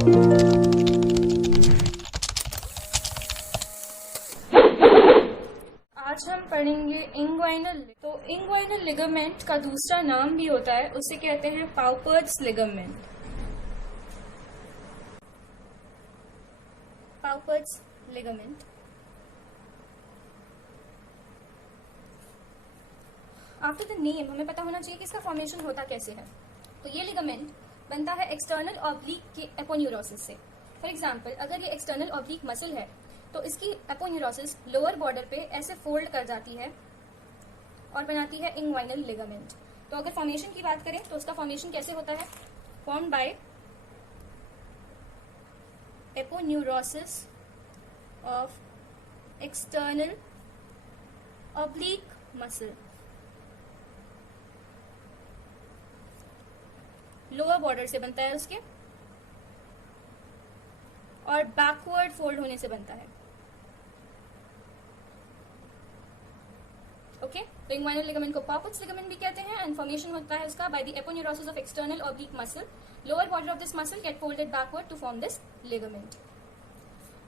आज हम पढ़ेंगे इंग्वाइनल। तो इंग्वाइनल लिगामेंट का दूसरा नाम भी होता है, उसे कहते हैं Poupart's ligament. Poupart's ligament. After the name हमें पता होना चाहिए कि इसका फॉर्मेशन होता कैसे है। तो ये लिगामेंट बनता है एक्सटर्नल ऑब्लिक के एपोन्यूरोसिस से। फॉर एग्जाम्पल, अगर ये एक्सटर्नल ऑब्लिक मसल है तो इसकी एपोन्यूरोसिस लोअर बॉर्डर पे ऐसे फोल्ड कर जाती है और बनाती है इंग्वाइनल लिगामेंट। तो अगर फॉर्मेशन की बात करें तो उसका फॉर्मेशन कैसे होता है? Formed by aponeurosis of external oblique muscle. Lower border से बनता है उसके और बैकवर्ड फोल्ड होने से बनता है। ओके, तो इंग्वाइनल लिगामेंट को पाउपर्ड्स लिगामेंट भी कहते हैं एंड फॉर्मेशन होता है उसका by the aponeurosis of external oblique muscle. Lower border of this muscle get folded backward to form this ligament.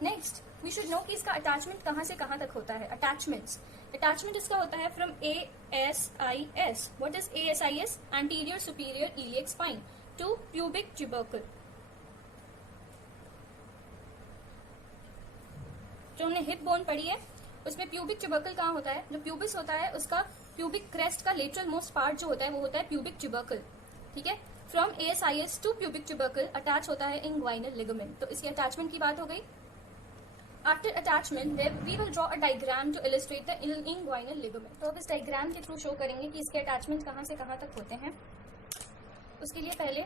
Next we should know कि इसका अटैचमेंट कहां से कहां तक होता है। अटैचमेंट इसका होता है from ASIS। What is ASIS? Anterior superior iliac spine to pubic tubercle. जो हमने हिप बोन पढ़ी है उसमें प्यूबिक ट्यूबरकल कहाँ होता है? जो प्यूबिस होता है उसका प्यूबिक क्रेस्ट का लेटरल मोस्ट पार्ट जो होता है वो होता है प्यूबिक ट्यूबरकल। ठीक है, from ASIS to pubic tubercle attach होता है इंग्वाइनल लिगामेंट। तो इसकी अटैचमेंट की बात हो गई। After attachment we will draw a diagram to illustrate the inguinal ligament. तो अब इस डायग्राम के थ्रू शो करेंगे कि इसके अटैचमेंट कहाँ से कहाँ तक होते हैं। उसके लिए पहले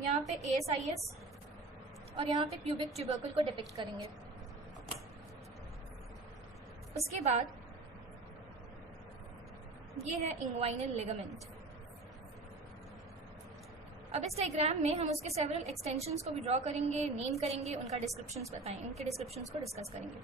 यहाँ पे ASIS और यहाँ पे प्यूबिक ट्यूबरकल को डिपिक्ट करेंगे। उसके बाद ये है इंग्वाइनल लिगामेंट। अब इस डायग्राम में हम उसके सेवरल एक्सटेंशंस को भी ड्रॉ करेंगे, नेम करेंगे, उनका डिस्क्रिप्शंस बताएंगे, उनके डिस्क्रिप्शंस को डिस्कस करेंगे।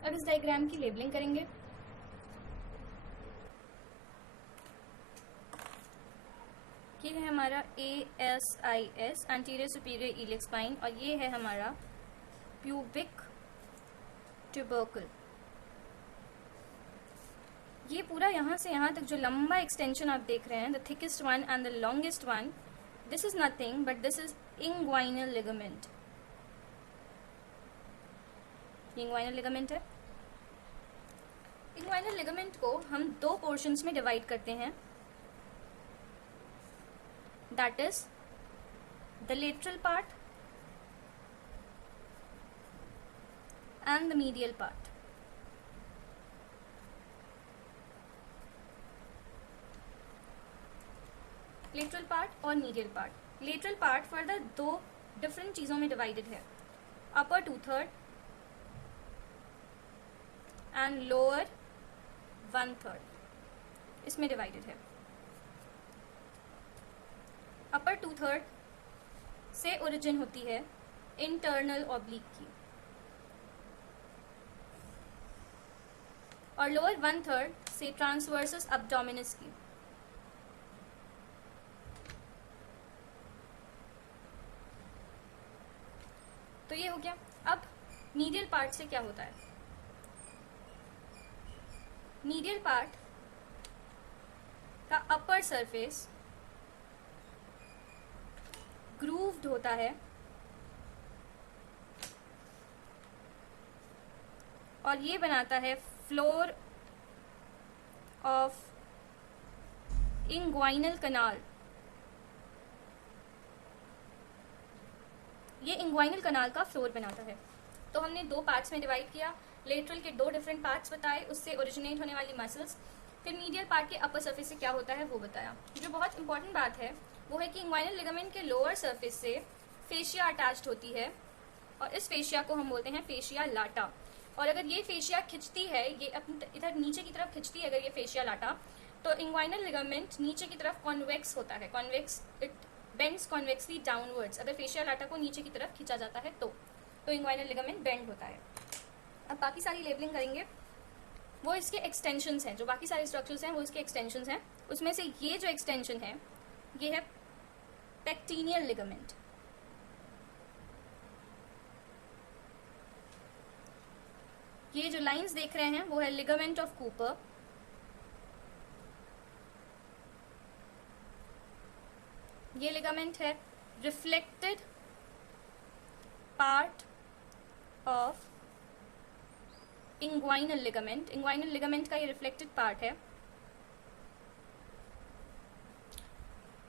अब इस डायग्राम की लेबलिंग करेंगे। ये है हमारा ASIS anterior superior iliac spine और ये है हमारा प्यूबिक ट्यूबरकल। ये पूरा यहाँ से यहाँ तक जो लंबा एक्सटेंशन आप देख रहे हैं, the thickest one and the longest one, this is nothing but this is inguinal ligament. Inguinal ligament है। इंग्वाइनल लिगामेंट को हम दो पोर्शंस में डिवाइड करते हैं, that is the lateral part and the medial part. Lateral part और medial part. Lateral part further दो different चीजों में डिवाइडेड है, अपर 2/3 एंड लोअर 1/3, इसमें डिवाइडेड है। अपर 2/3 से ओरिजिन होती है इंटरनल ऑब्लिक की और लोअर 1/3 से ट्रांसवर्सस अब्डोमिनस की। तो ये हो गया। अब मीडियल पार्ट से क्या होता है? मीडियल पार्ट का अपर सरफेस ग्रूव्ड होता है और ये बनाता है फ्लोर ऑफ इंग्वाइनल कनाल। ये इंग्वाइनल कनाल का फ्लोर बनाता है। तो हमने दो पार्ट्स में डिवाइड किया, लेटरल के दो डिफरेंट पार्ट्स बताए, उससे ओरिजिनेट होने वाली मसल्स, फिर मीडियल पार्ट के अपर सरफेस से क्या होता है वो बताया। जो बहुत इंपॉर्टेंट बात है वो है कि इंग्वाइनल लिगामेंट के लोअर सरफेस से फेशिया अटैच्ड होती है और इस फेशिया को हम बोलते हैं फेशिया लाटा। और अगर ये फेशिया खिंचती है, ये अपनी इधर नीचे की तरफ खिंचती है अगर ये फेशिया लाटा, तो इंग्वाइनल लिगामेंट नीचे की तरफ कॉन्वेक्स होता है, कॉन्वेक्स, इट बेंड्स कॉन्वेक्सली डाउनवर्ड्स। अगर फेशिया लाटा को नीचे की तरफ खींचा जाता है तो इंग्वाइनल लिगामेंट बेंड होता है। अब बाकी सारी लेबलिंग करेंगे, वो इसके एक्सटेंशंस हैं, जो बाकी सारे स्ट्रक्चर्स हैं वो इसके एक्सटेंशंस हैं। उसमें से ये जो एक्सटेंशन है ये है पेक्टिनियल लिगामेंट। ये जो लाइंस देख रहे हैं वो है लिगामेंट ऑफ कूपर। ये लिगामेंट है reflected part of inguinal ligament. Inguinal ligament का ये रिफ्लेक्टेड पार्ट है।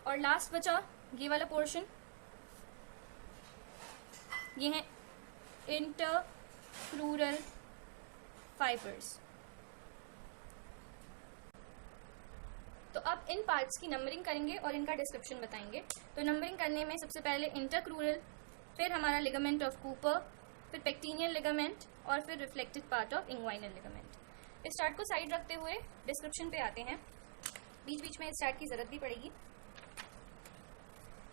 और लास्ट बचा ये वाला पोर्शन, ये है इंटरक्रूरल फाइबर्स। तो अब इन पार्ट्स की नंबरिंग करेंगे और इनका डिस्क्रिप्शन बताएंगे। तो नंबरिंग करने में सबसे पहले इंटरक्रूरल, फिर हमारा लिगामेंट ऑफ कूपर, फिर पेक्टिनियल लिगामेंट और फिर reflected part of inguinal ligament. इस चार्ट को साइड रखते हुए डिस्क्रिप्शन पे आते हैं। बीच बीच में इस चार्ट की जरूरत भी पड़ेगी।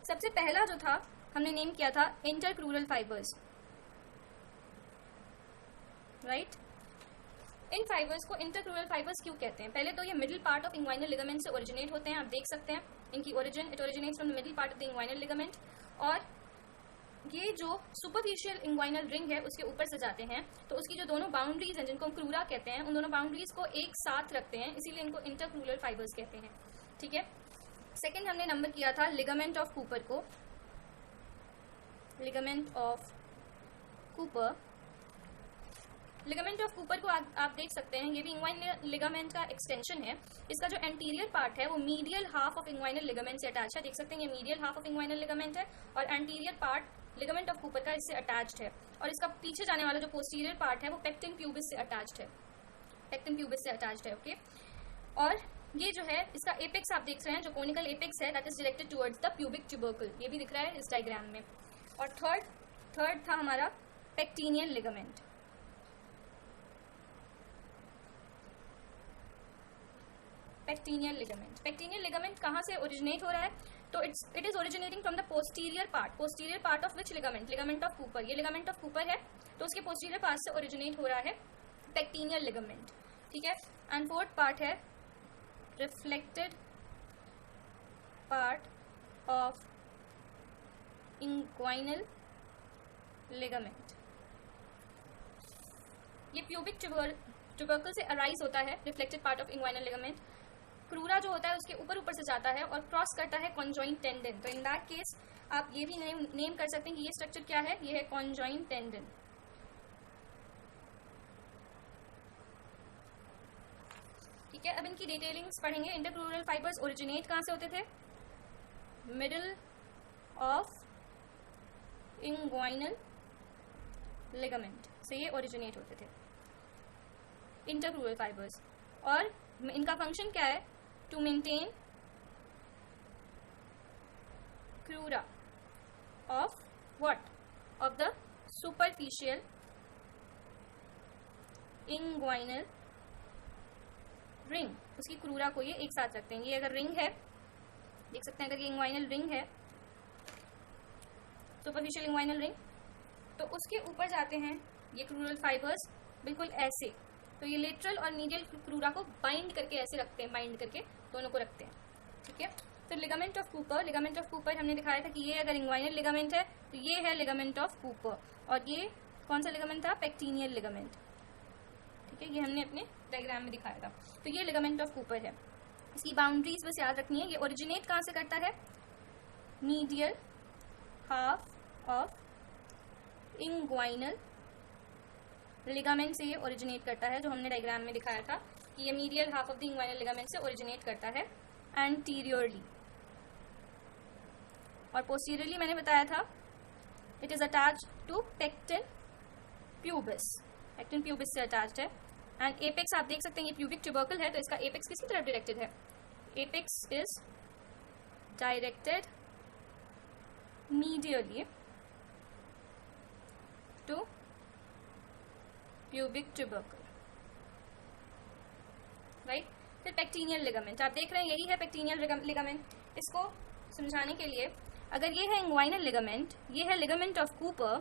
सबसे पहला जो था हमने नेम किया था इंटरक्रूरल फाइबर्स, राइट। इन फाइबर्स को इंटरक्रूरल फाइबर्स क्यों कहते हैं? पहले तो ये middle part of inguinal ligament से ओरिजिनेट होते हैं, आप देख सकते हैं इनकी origin, it originates from the middle part of the inguinal ligament. और ये जो सुपरफिशियल इंग्वाइनल रिंग है उसके ऊपर से जाते हैं, तो उसकी जो दोनों बाउंड्रीज हैं जिनको हम क्रूरा कहते हैं, उन दोनों बाउंड्रीज को एक साथ रखते हैं, इसीलिए इनको इंटरक्रूरल फाइबर्स कहते हैं, ठीक है। सेकेंड हमने नंबर किया था लिगामेंट ऑफ कूपर को, ligament of Cooper. Ligament of Cooper को आप देख सकते हैं, ये भी इंग्वाइनल लिगामेंट का एक्सटेंशन है। इसका जो एंटीरियर पार्ट है वो medial half of inguinal ligament से अटैच है, देख सकते हैं ये medial half of inguinal ligament है और anterior part ligament of Cooper का इससे अटैच्ड है। और इसका पीछे जाने वाला जो पोस्टीरियर पार्ट है वो पेक्टिन प्यूबिस से अटैच्ड है, पेक्टिन प्यूबिस से अटैच्ड है, ओके। और ये जो है इसका एपेक्स आप देख रहे हैं, जो कोनिकल एपेक्स है that is directed towards the pubic tubercle, ये भी दिख रहा है इस डायग्राम में। और थर्ड था हमारा पेक्टिनियल लिगामेंट। पेक्टिनियल लिगामेंट, पेक्टिनियल लिगामेंट कहाँ से ओरिजिनेट हो रहा है? तो it is originating from the posterior part of which ligament? Ligament of Cooper. ये लिगामेंट ऑफ कूपर है तो उसके पोस्टीरियर पार्ट से ओरिजिनेट हो रहा है पेक्टिनियल लिगामेंट, ठीक है। एंड फोर्थ पार्ट है reflected part of inguinal ligament. ये प्यूबिक ट्यूबरकल से अराइज होता है reflected part of inguinal ligament. Crura जो होता है उसके ऊपर से जाता है और क्रॉस करता है कॉन्जॉइंट टेंडन। तो इन दैट केस आप ये भी नेम कर सकते हैं कि ये स्ट्रक्चर क्या है, ये है कॉन्जॉइंट टेंडन, ठीक है। अब इनकी डिटेलिंग्स पढ़ेंगे। इंटरक्रूरल फाइबर्स ओरिजिनेट कहाँ से होते थे? मिडिल ऑफ इंग्वाइनल लिगामेंट से ये ओरिजिनेट होते थे इंटरक्रूरल फाइबर्स। और इनका फंक्शन क्या है? To maintain crura of what? Of the superficial inguinal ring. उसकी क्रूरा को ये एक साथ रखते हैं। ये अगर रिंग है, देख सकते हैं, अगर ये इंग्वाइनल रिंग है, सुपरफिशियल इंग्वाइनल रिंग, तो उसके ऊपर जाते हैं ये क्रूरल फाइबर्स बिल्कुल ऐसे। तो ये लेटरल और मीडियल क्रूरा को बाइंड करके ऐसे रखते हैं, बाइंड करके दोनों को रखते हैं, ठीक है। फिर ligament of Cooper, ligament of Cooper हमने दिखाया था कि ये अगर इंग्वाइनल लिगामेंट है तो ये है लिगामेंट ऑफ कूपर। और ये कौन सा लिगामेंट था? पेक्टिनियल लिगामेंट, ठीक है। ये हमने अपने डायग्राम में दिखाया था। तो ये लिगामेंट ऑफ कूपर है। इसकी बाउंड्रीज बस याद रखनी है। ये ओरिजिनेट कहाँ से करता है? Medial half of inguinal ligament से ये ओरिजिनेट करता है, जो हमने डायग्राम में दिखाया था कि ये medial half of the inguinal ligament से ओरिजिनेट करता है एंटीरियरली। और पोस्टीरियरली मैंने बताया था it is attached to pectin pubis, pectin pubis से अटैच्ड है। एंड एपेक्स आप देख सकते हैं, ये प्यूबिक ट्यूबरकल है तो इसका एपेक्स किसकी तरफ डायरेक्टेड है? Apex is directed medially to pubic tubercle, right. फिर पेक्टिनियल लिगामेंट, आप देख रहे हैं यही है पेक्टिनियल लिगामेंट। इसको समझाने के लिए, अगर ये है इंग्वाइनल लिगामेंट, ये है लिगामेंट ऑफ कूपर,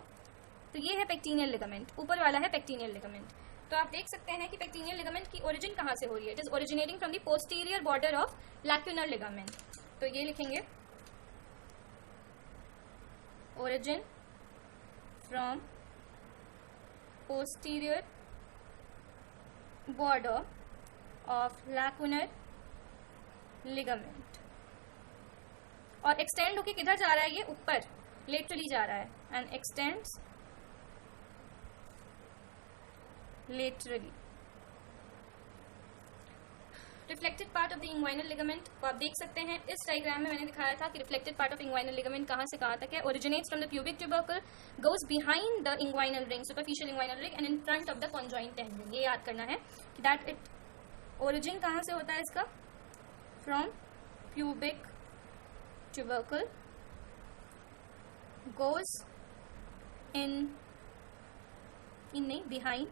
तो ये है पेक्टिनियल लिगामेंट, ऊपर वाला है पेक्टिनियल लिगामेंट। तो आप देख सकते हैं कि पेक्टिनियल लिगामेंट की ओरिजिन कहाँ से हो रही है। It is originating from the posterior border of lacunar ligament. तो ये लिखेंगे origin from posterior border of lacunar ligament, और एक्सटेंड होके किधर जा रहा है, ये ऊपर लेटरली जा रहा है, and extends laterally. Reflected part of the inguinal ligament को आप देख सकते हैं इस डायग्राम में, मैंने दिखाया था कि reflected part of inguinal ligament कहां से कहां तक है। Originates from the pubic tubercle, goes behind the inguinal ring, superficial inguinal ring, and in front of the conjoint tendon. ये याद करना है कि दैट इट ओरिजिन कहां से होता है इसका, from pubic tubercle, goes behind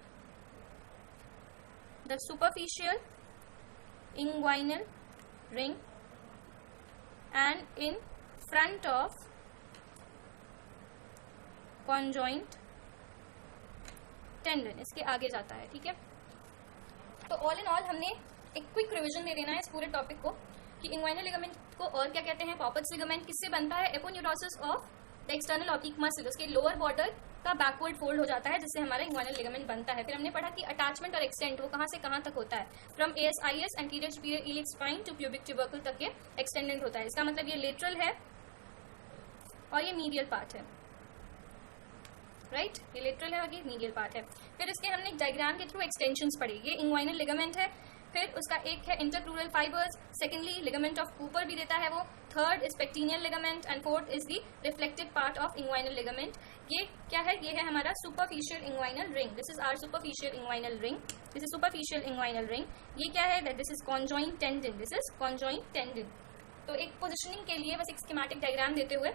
the superficial inguinal ring and in front of conjoint tendon, इसके आगे जाता है, ठीक है। तो ऑल इन ऑल हमने एक क्विक रिवीजन दे देना है इस पूरे टॉपिक को कि इंग्वाइनल लिगामेंट को और क्या कहते हैं, पॉपट्स लिगामेंट किससे बनता है, aponeurosis of the external oblique muscle, उसके लोअर बॉर्डर का बैकवर्ड फोल्ड हो जाता है जिससे हमारा इंग्वाइनल लिगामेंट बनता है। फिर हमने पढ़ा कि अटैचमेंट और एक्सटेंट वो कहां से कहां तक होता है, from ASIS anterior superior iliac spine to pubic tubercle तक ये एक्सटेंडेड होता है। इसका मतलब ये लेटरल है और ये मीडियल पार्ट है, राइट, ये लेटरल है और ये मीडियल पार्ट है। फिर इसके हमने एक डायग्राम के थ्रू एक्सटेंशंस पढ़ी। ये इंग्वाइनल लिगामेंट है, फिर उसका एक है intercrural fibres, secondly ligament of Cooper भी देता है वो, third is pectineal ligament, and fourth is the reflected part of inguinal ligament. ये क्या है, ये है हमारा superficial inguinal ring, this is our superficial inguinal ring, this is superficial inguinal ring. ये क्या है, this is conjoint tendon, this is conjoint tendon. तो एक पोजिशनिंग के लिए बस एक स्कीमेटिक डायग्राम देते हुए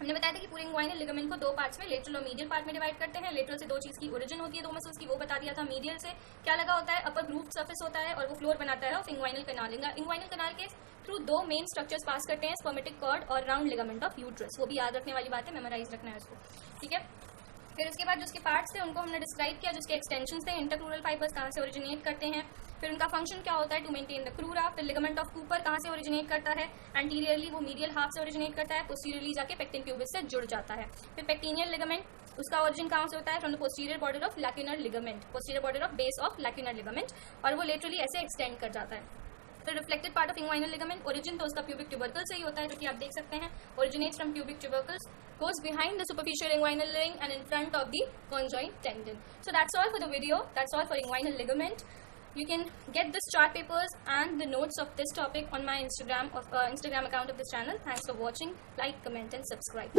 हमने बताया था कि पूरे इंग्वाइनल लिगामेंट को दो पार्ट्स में, लेटरल और मीडियल पार्ट में डिवाइड करते हैं। लेटरल से दो चीज की ओरिजिन होती है, दो मसल्स की, वो बता दिया था। मीडियल से क्या लगा होता है, अपर ग्रूव सरफेस होता है और वो फ्लोर बनाता है of inguinal canal. Inguinal canal के थ्रू दो मेन स्ट्रक्चर्स पास करते हैं, स्पर्मेटिक कॉर्ड और राउंड लिगामेंट ऑफ यूट्रस। वो भी याद रखने वाली बात है, मेमोराइज रखना है उसको, ठीक है। फिर उसके बाद जो उसके पार्ट्स थे उनको हमने डिस्क्राइब किया, जिसके एक्सटेंशंस थे, इंटरक्रूरल फाइबर्स कहाँ से ओरिजिनेट करते हैं, फिर उनका फंक्शन क्या होता है, टू मेंटेन द क्रूरा। फिर लिगामेंट ऑफ कूपर कहाँ से ओरिजिनेट करता है, एंटीरियरली वो मीडियल हाफ से ओरिजिनेट करता है, पोस्टीरियरली जाके पेक्टिन प्यूबिस से जुड़ जाता है। फिर पेक्टिनियल लिगामेंट, उसका ओरिजिन कहाँ से होता है, from the posterior border of lacunar ligament, posterior border of base of lacunar ligament, और वो लेटरली ऐसे एक्सटेंड कर जाता है। फिर reflected part of inguinal ligament, origin तो उसका प्यूबिक ट्यूबरकल से ही होता है, जो कि आप देख सकते हैं, originates from pubic tubercles, goes behind the superficial inguinal ring and in front of the conjoint tendon. So that's all for the video. That's all for inguinal ligament. You can get this chart papers and the notes of this topic on my Instagram account of this channel. Thanks for watching. Like, comment and subscribe.